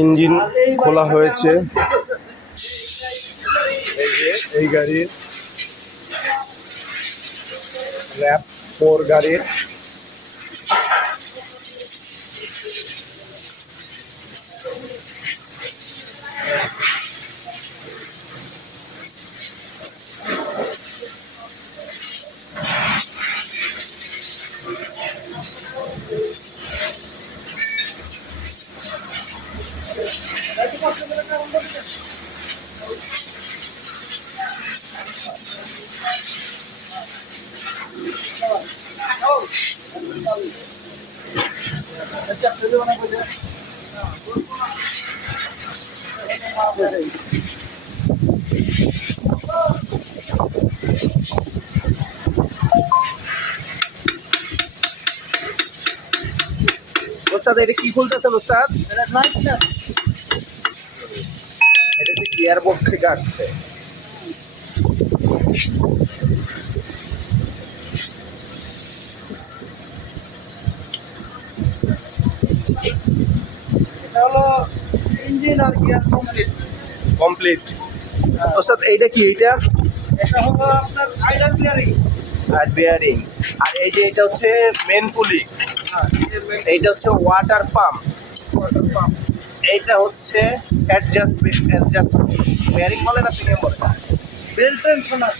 Engine খোলা হয়েছে এই গাড়ির RAV4 গাড়ির। ওস্তাদ এটা কি খুলতেছেন ওস্তাদ? এটা কি গিয়ার বক্স থেকে আসছে? এটা হলো ইঞ্জিন আর গিয়ার কমপ্লিট। ওস্তাদ এইটা কি? এটা হলো আপনার আইডার বিয়ারিং। আর এই যে এটা হচ্ছে মেন পুলি, এইটা হচ্ছে ওয়াটার পাম্প, এইটা হচ্ছে অ্যাডজাস্ট বিয়ারিং বলে না পিএম বলে, বেল্ট এন্ড সোলার।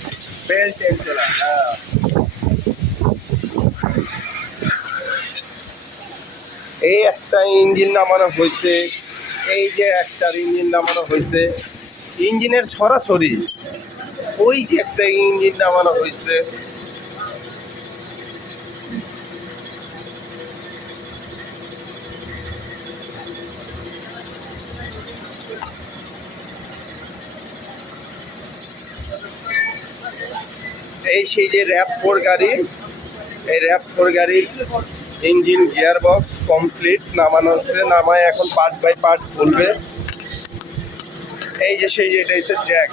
এই একটা ইঞ্জিন নামানো হয়েছে, এই যে একটা ইঞ্জিন নামানো হয়েছে, ইঞ্জিনের ছড়াছড়ি। ওই যে একটা ইঞ্জিন নামানো হয়েছে। এই সেই যে RAV4 গাড়ি, এই RAV4 গাড়ির ইঞ্জিন গিয়ার বক্স কমপ্লিট নামানো হচ্ছে। নামায় এখন পার্ট বাই পার্ট খুলবে। এই যে সেই যে এটা হচ্ছে জ্যাক,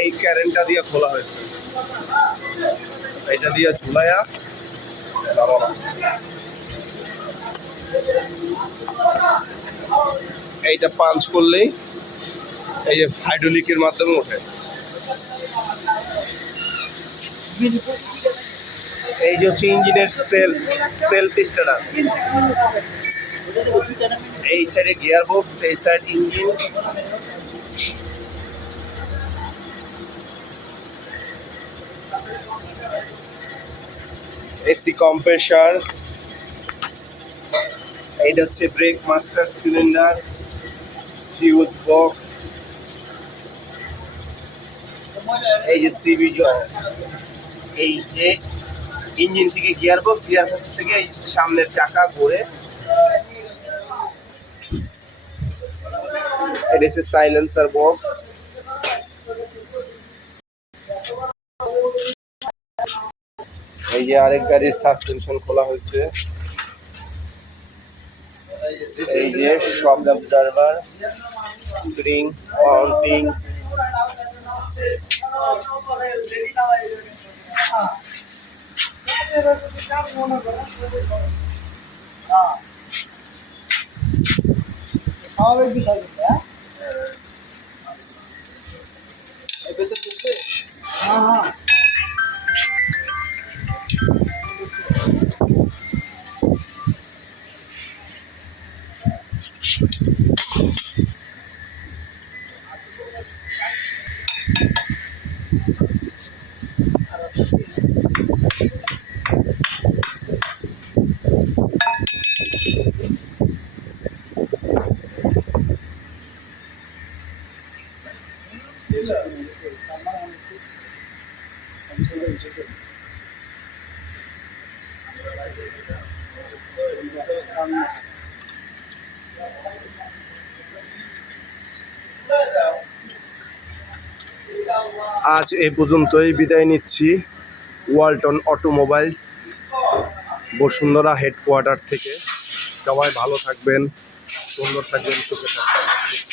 এই কারেন্টটা দিয়ে খোলা হয়েছে, এইটা দিয়ে ঝুলাইয়া নামানো। এইটা পাঞ্চ করলেই এই যে হাইড্রোলিকের মাধ্যমে ওঠে। এই যে হচ্ছে ইঞ্জিনের সেলফ স্টার্টার। এই সাইডে গিয়ার বক্স, এই সাইড ইঞ্জিন। AC compressor. এইটা হচ্ছে break master cylinder, fuse box. এই যে সিবি জয়েন্ট। এই যে ইঞ্জিন থেকে গিয়ার বক্স থেকে এই সামনের চাকা ঘুরে। এটা হচ্ছে সাইলেন্সার বক্স। এই যে আরেক গাড়ির সাসপেনশন খোলা হয়েছে। এই যে শক অবজারভার, স্প্রিং, মাউন্টিং। আজ এই পর্যন্তই বিদায় নিচ্ছি ওয়ালটন অটোমোবাইলস বসুন্ধরা হেডকোয়ার্টার থেকে। সবাই ভালো থাকবেন, সুন্দর থাকবেন, সুখে থাকবেন।